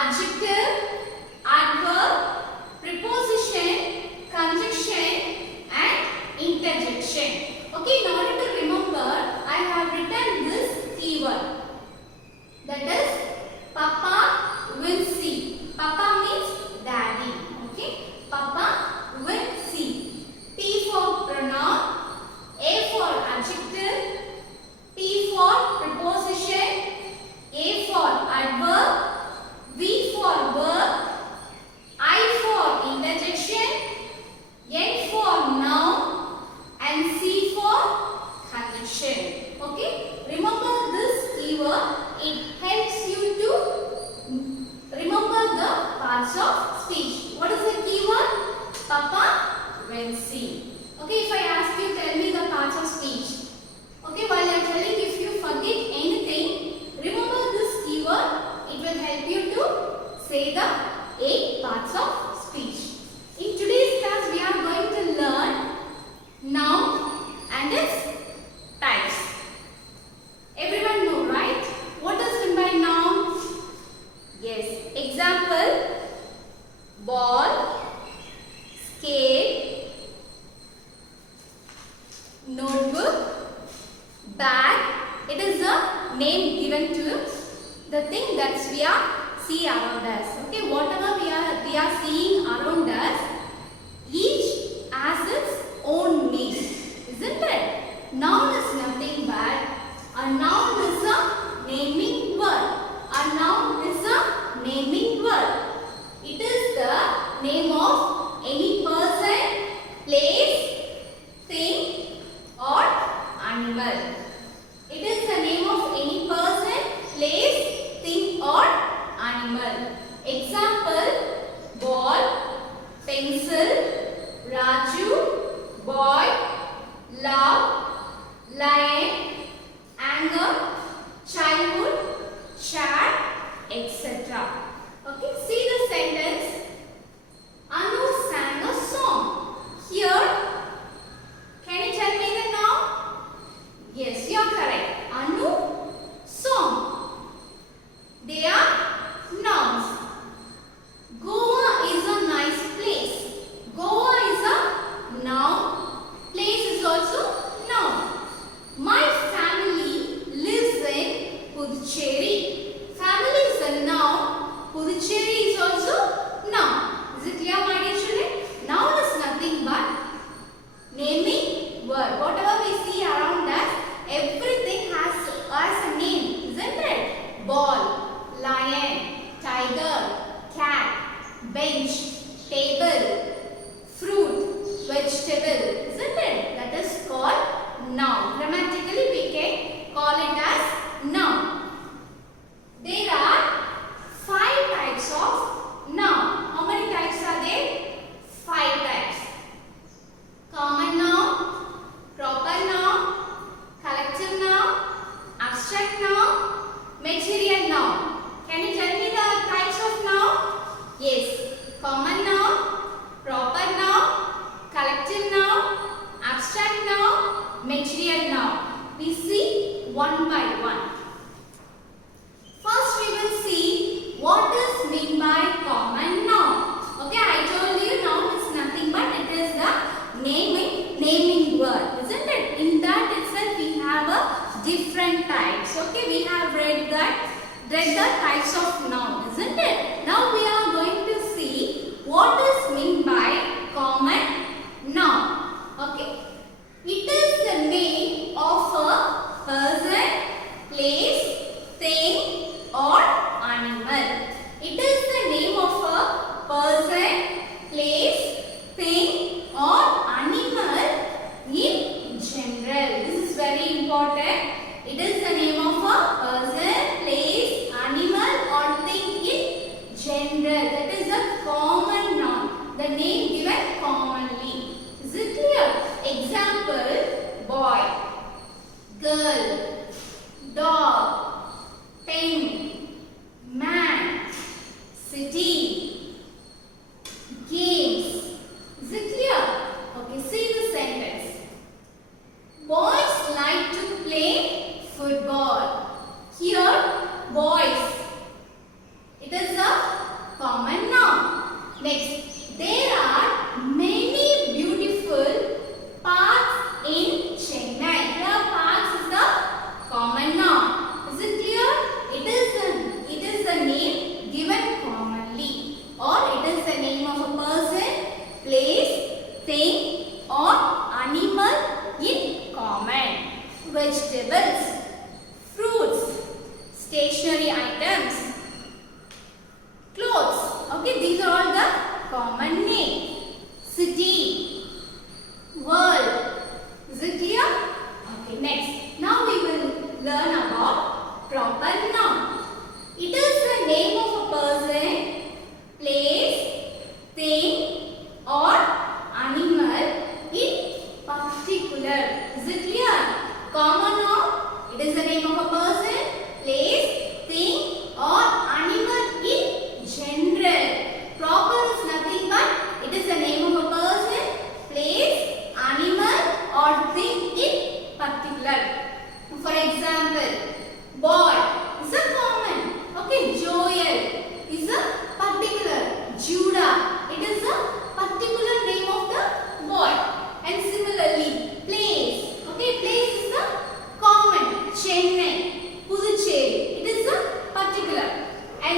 adjective, adverb, preposition, conjunction and interjection. Okay, in order to remember, I have written this keyword. That is, Papa will see. Papa means daddy. Okay, Papa will see. P for pronoun, A for adjective, P for preposition, A for adverb, V for verb, I for interjection, N for noun and C for conjunction. Okay, remember this keyword. It helps you to remember the parts of speech. What is the keyword? Papa will see. Okay, if I ask you, tell me the parts of speech. Okay, while I am telling, if you forget anything, remember this keyword. It will help you to say the 8 parts of speech. In today's class, we are going to learn noun and its types. Everyone know, right? What is meant by noun? Yes. Example: ball, scale, notebook, bag. It is a name given to the thing that we are see around us. Okay, whatever we are seeing around us, each has its own name, isn't it? Noun is nothing but a noun is a naming word. A noun is a naming word. It is the name of any person, place, thing or animal. It is the name of any person, place, thing or animal. Example: ball, pencil, Raju, boy, love, lion, anger, childhood, chat, etc. Okay, see the sentence. Anu sang a song. Here, can you tell me the noun? Yes, you are correct. Anu, song. They are nouns. Goa is a nice place. Goa is a noun. Place is also noun. My family lives in Puducherry. Family is a noun. Puducherry is also noun. Is it clear, my dear children? Noun is nothing but naming word. Whatever we see around us, everything has a name, isn't it? Ball, lion, tiger, cat, bench, table, fruit, vegetable, isn't it? That is called noun. Grammatically, we can call it as noun. There are 5 types of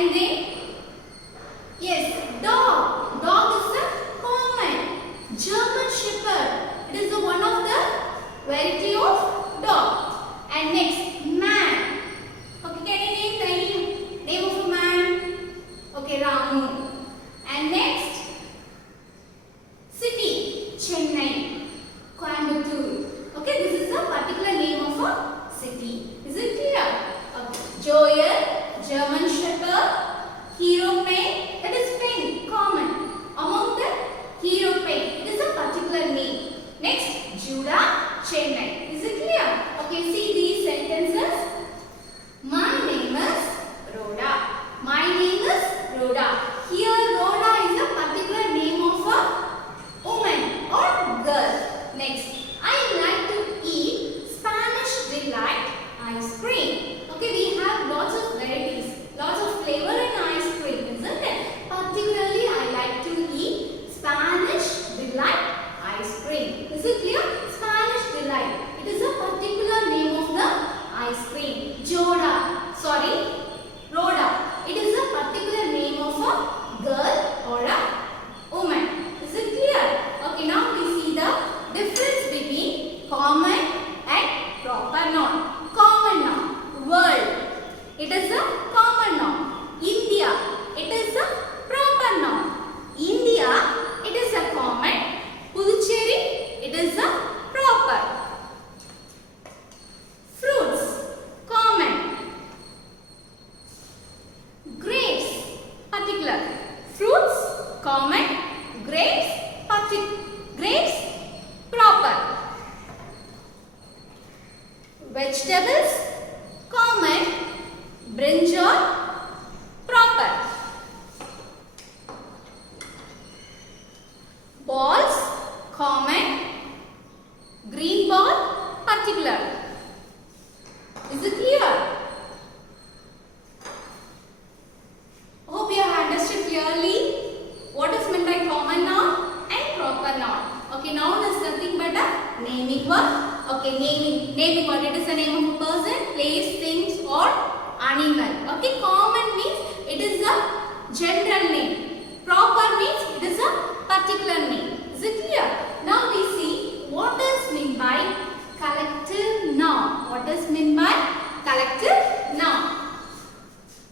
And then, yes, dog. Dog is a common. German Shepherd. It is the one of the variety of dog. And next, man. Okay, can you name any name of a man? Okay, Ramu. And next, city, Chennai, Coimbatore. Okay, this is a particular name of a city. Is it clear? Okay. Joel, German Shepherd, Hero Pen, that is pen, common. Among the Hero Pen, it is a particular name. Next, Judah, Chennai. Is it clear? Okay, see these sentences. My name is Rhoda. My name is Rhoda. Here, Rhoda is a particular name of a woman or girl. Next, I like to eat Spanish delight ice cream. Okay, we have lots of varieties, lots of flavor in ice cream, isn't it? Particularly, I like to eat Spanish delight ice cream. Is it clear? Spanish delight. It is a particular name of the ice cream. Rhoda. It is a particular name of a girl or a woman. Is it clear? Okay, now we see the difference between common and proper noun. Common noun. World. It is a common noun. India. It is a proper noun. India. It is a common. Puducherry. It is a proper. Fruits. Common. Grapes. Particular. Fruits. Common. Grapes. Grapes. Proper. Vegetables. Common. Brinjal. Proper. Balls. Common. Green ball. Particular. Is it clear? Hope you have understood clearly what is meant by common noun and proper noun. Okay, noun is nothing but a naming word. Okay, naming word. It is the name of a person, place, things or animal. Okay, common means it is a general name. Proper means it is a particular name. Is it clear? Now we see what is meant by collective noun. What is meant by collective noun?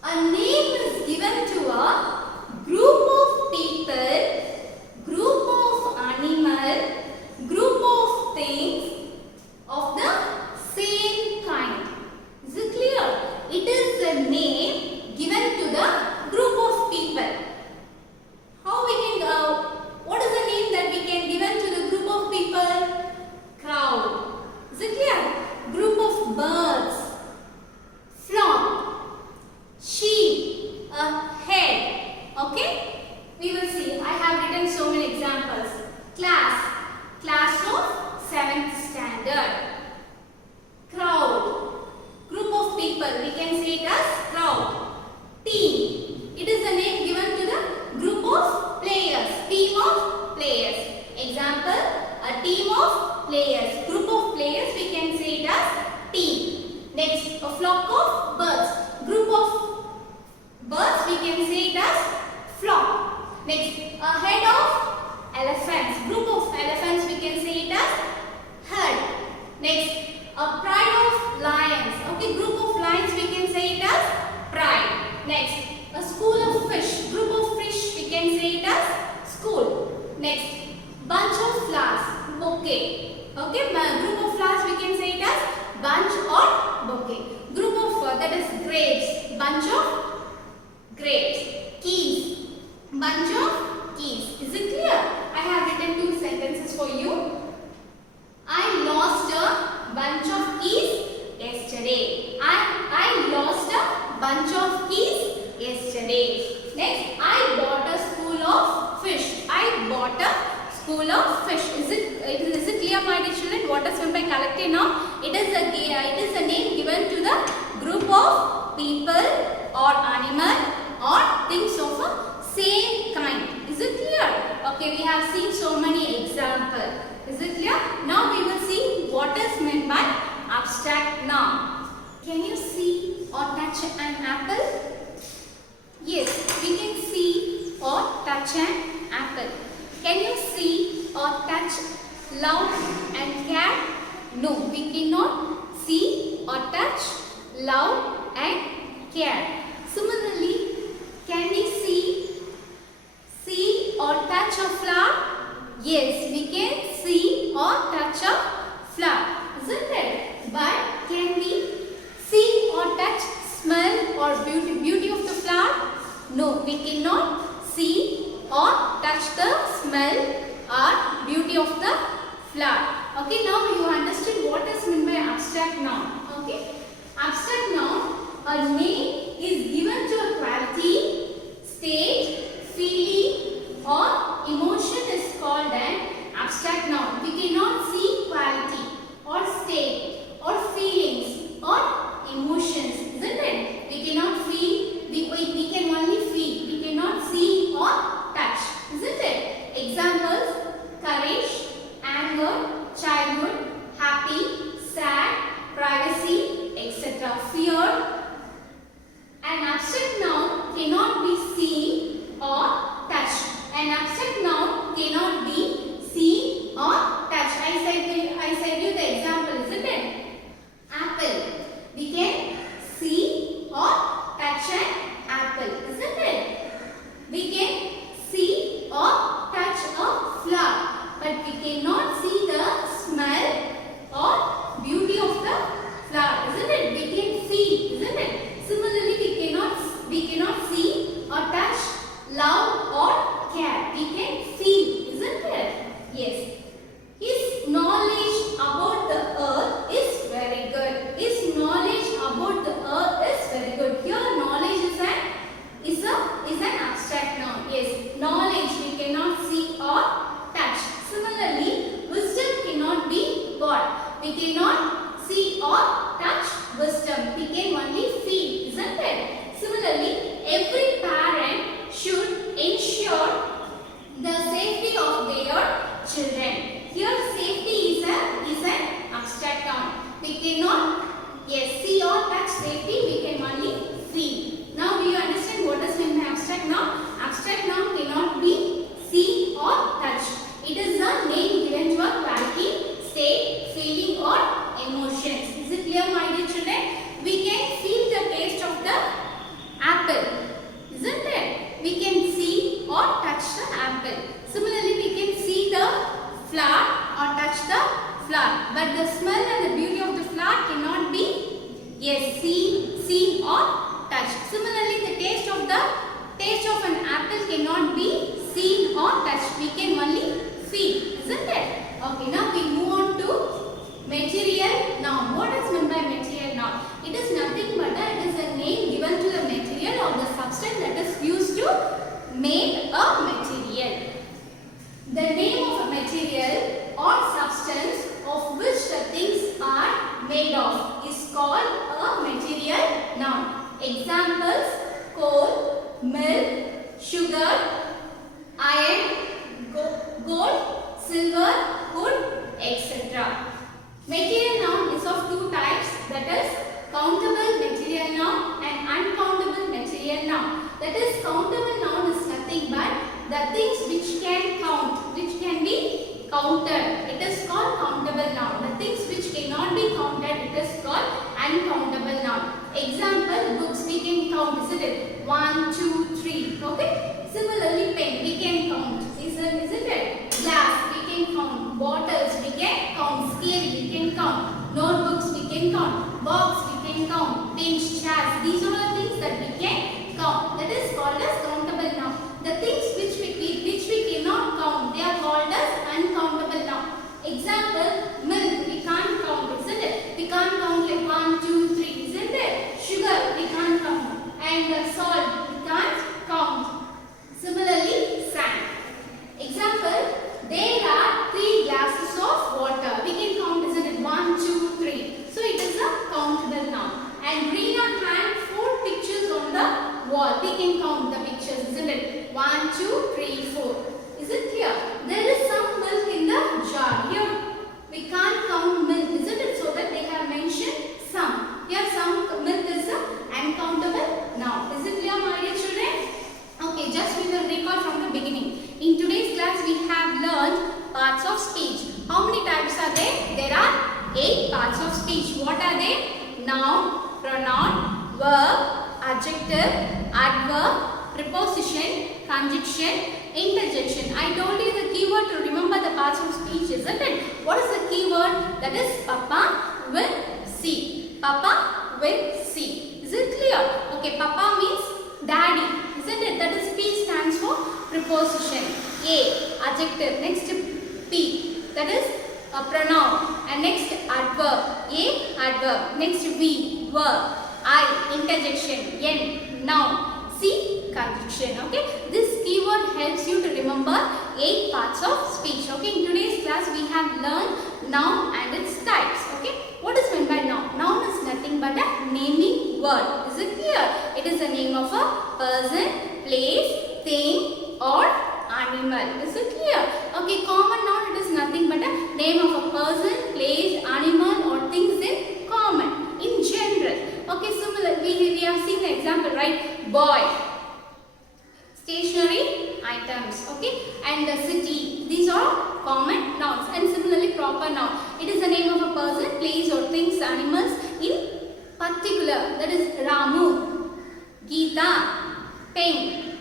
A name is given to a group of people, group of animal, group of things of the same kind. Is it clear? It is a name given to the group of people. How we can, what is the name that we can given to the group of people? Crowd. Is it clear? Group of birds, flock, sheep, a head. Okay? We will see. I have written so many examples. Class of 7th standard. Crowd, group of people. We can say it as crowd. Team. It is a name given to the group of players. Team of players. Example, a team of players. Group of players, we can say it as team. Next, a flock of birds. Group of birds, we can say it as flock. Next, a head of elephants. Group of elephants, we can say it as herd. Next, a pride of lions. Okay, group of lions, we can say it as pride. Next, a school of fish. Group of fish, we can say it as school. Next, bunch of flowers. Bouquet. Okay, group of flowers, we can say it as bunch or bouquet. Group of, that is grapes. Bunch of grapes. Keys. Bunch of keys. Is it clear? I have written 2 sentences for you. I lost a bunch of keys yesterday. I lost a bunch of keys yesterday. Next, I bought a school of fish. I bought a school of fish. Is it clear, my dear children? What is meant by collective noun? It is a name given to the group of people or animal or things of a same kind. Is it clear? Okay, we have seen so many examples. Is it clear? Now we will see what is meant by abstract noun. Can you see or touch an apple? touch an apple? Can you see or touch love and care? No, we cannot see or touch love and care. Similarly, can we see or touch a flower? Yes, we can see or touch a flower, isn't it? But can we see or touch smell or beauty of the flower? No, we cannot see or touch the smell or beauty of the flower. Okay, now you understand what is meant by abstract noun. Okay, abstract noun, a name is given to a quality, state, feeling or emotion is called an abstract noun. We cannot see quality or state or feelings or emotions, isn't it? We cannot feel, we can only feel. We cannot see or touch, isn't it? Examples: courage, anger, childhood, happy, sad, privacy, etc. Fear. An abstract noun cannot be seen or touched. An abstract noun cannot be seen or touched. I said you the example, isn't it? Apple. We can see or touch an apple, isn't it? We can see or touch a flower, but we cannot see the smell or beauty of the flower, isn't it? We can feel, isn't it? Similarly, we cannot see or touch love or care. We can feel, isn't it? Yes. His knowledge about the earth is very good. His knowledge about the earth is very good. Here, knowledge is an abstract noun. Yes, knowledge we cannot see or touch. Similarly, wisdom cannot be bought. We cannot see or touch wisdom. We can only feel, isn't it? Similarly, every parent should ensure the safety of their children. Here, safety is an abstract noun. We cannot, yes, see or touch safety. We can only feel. Now, we understand what is meant by abstract noun. Abstract noun cannot be seen or touched. It is a name given to a quality, state, feeling or emotions. Is it clear, my dear children? We can feel the taste of the apple, isn't it? We can see or touch the apple. Similarly, we can see the flower or touch the flower, but the smell and the beauty of the flower cannot be, yes, seen or touched. Similarly, the taste of an apple cannot be seen or touched. We can only feel, isn't it? Okay, now we move on to material noun. What is meant by material noun? It is nothing but it is a name given to the material or the substance that is used to make a material. The name of a material or substance of which the things are made of is called a material noun. Examples: coal, milk, sugar, iron, gold, silver, wood, etc. Material noun is of two types, that is countable material noun and uncountable material noun. That is, countable noun is nothing but the things which can count, which can be counted. It is called countable noun. The things which cannot be counted, it is called uncountable noun. Example: books we can count, isn't it? 1, 2, 3. Okay. Similarly, pen we can count, isn't it? Glass we can count. Bottles we can count. Scale we can count. Notebooks we can count. Box we can count. Bench, chairs. These are all things that we can count. That is called as countable noun. The things which we cannot count, they are called as uncountable noun. Example: milk we can't count, isn't it? We can't count like 1, 2, 3, isn't it? Sugar we can't count, and salt we can't count. Similarly, sand. Example: there are 3 glasses of water. We can count, isn't it? 1, 2, 3. So it is a countable noun. And Rina had 4 pictures on the wall. We can count the pictures, isn't it? 1, 2, 3, 4. Is it clear? There is some milk in the jar. Here we can't count milk, isn't it? So that they have mentioned some. Here some milk is an uncountable noun. Is it clear, my dear children? Okay, just we will recall from the beginning. of speech. How many types are there? There are 8 parts of speech. What are they? Noun, pronoun, verb, adjective, adverb, preposition, conjunction, interjection. I told you the keyword to remember the parts of speech, isn't it? What is the keyword? That is Papa will see. Papa will see. Is it clear? Okay, Papa means daddy, isn't it? That is P stands for preposition. A, adjective. Next P, that is a pronoun. And next adverb. A, adverb. Next V, verb. I, interjection. N, noun. C, conjunction. Okay, this keyword helps you to remember 8 parts of speech. Okay, in today's class we have learned noun and its types. Okay, what is meant by noun? Noun is nothing but a naming word. Is it clear? It is the name of a person, place, thing or animal. Is it clear? Okay, common noun, it is nothing but a name of a person, place, animal or things in common, in general. Okay, similar, we have seen the example, right? Boy, stationery items, okay, and the city. These are common nouns. And similarly proper noun, it is the name of a person, place or things, animals in particular. That is Ramu, Geeta, pen,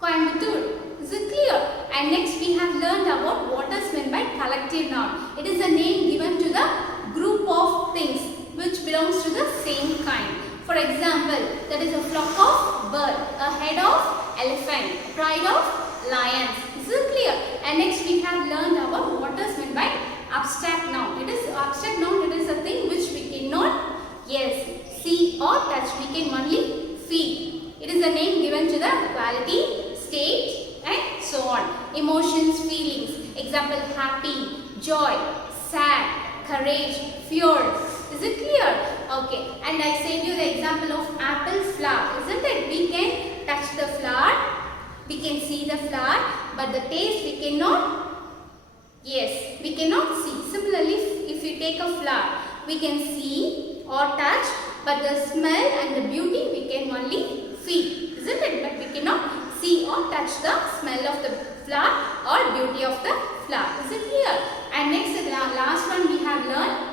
Coimbatore. Is it clear? And next we have learned about what is meant by collective noun. It is a name given to the group of things which belongs to the same kind. For example, that is a flock of bird, a head of elephant, a pride of lions. Is it clear? And next we have learned about what is meant by abstract noun. It is abstract noun, it is a thing which we cannot, yes, see or touch. We can only feel. It is a name given to the quality, state and so on. Emotions, feelings. Example, happy, joy, sad, courage, fear. Is it clear? Okay. And I said you the example of apple flower. Isn't it? We can touch the flower. We can see the flower. But the taste we cannot. Yes. We cannot see. Similarly, if you take a flower, we can see or touch. But the smell and the beauty we can only feel. Isn't it? But we cannot see or touch the smell of the flower or beauty of the flower. Is it clear? And next, the last one we have learned.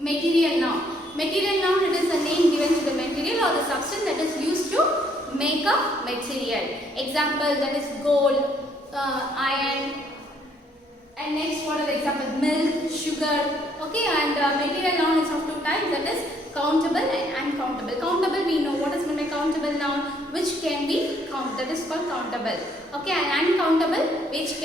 Material noun. Material noun, it is a name given to the material or the substance that is used to make a material. Example, that is gold, iron. And next, what are the examples? Milk, sugar. Okay, and material noun is of 2 types, that is countable and uncountable. Countable, we know what is meant by countable noun, which can be count. That is called countable. Okay, and uncountable, which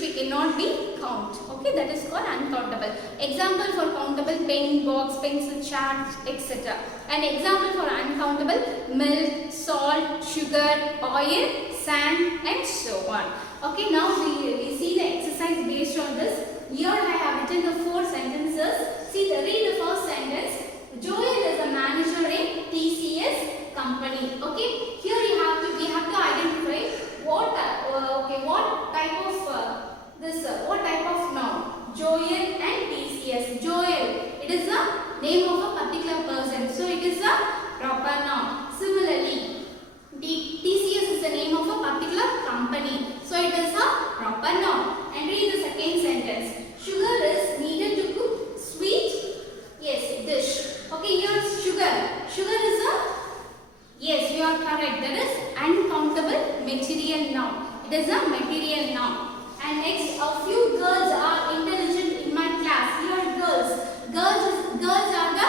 we cannot be count. Okay, that is called uncountable. Example for countable: pen, box, pencil, chart, etc. An example for uncountable: milk, salt, sugar, oil, sand, and so on. Okay, now we see the exercise based on this. Here I have written the 4 sentences. See, read the first sentence. Joel is a manager in TCS company. Okay, here we have to identify what type of what type of noun. Joel and TCS. Joel, it is the name of a particular person, so it is a proper noun. Similarly, TCS is the name of a particular company, so it is a proper noun. And read the second sentence. Sugar is needed to cook sweet, yes, dish. Okay, here is sugar. Sugar is a, yes, you are correct. That is uncountable material noun. It is a material noun. And next, a few girls are intelligent in my class. Here girls. Girls are the,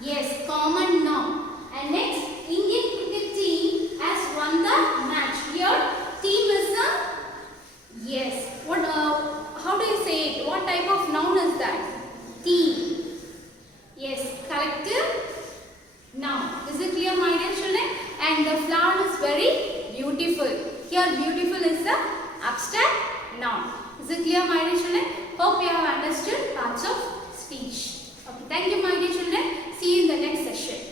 yes, common noun. And next, Indian cricket team has won the match. Here, team is a, yes. What? How do you say it? What type of noun is that? Team. Yes, collective noun. Is it clear, my dear children? And the flower is very beautiful. Here, beautiful is the abstract noun. Is it clear, my dear children? Hope you have understood parts of speech. Okay, thank you, my dear children. See you in the next session.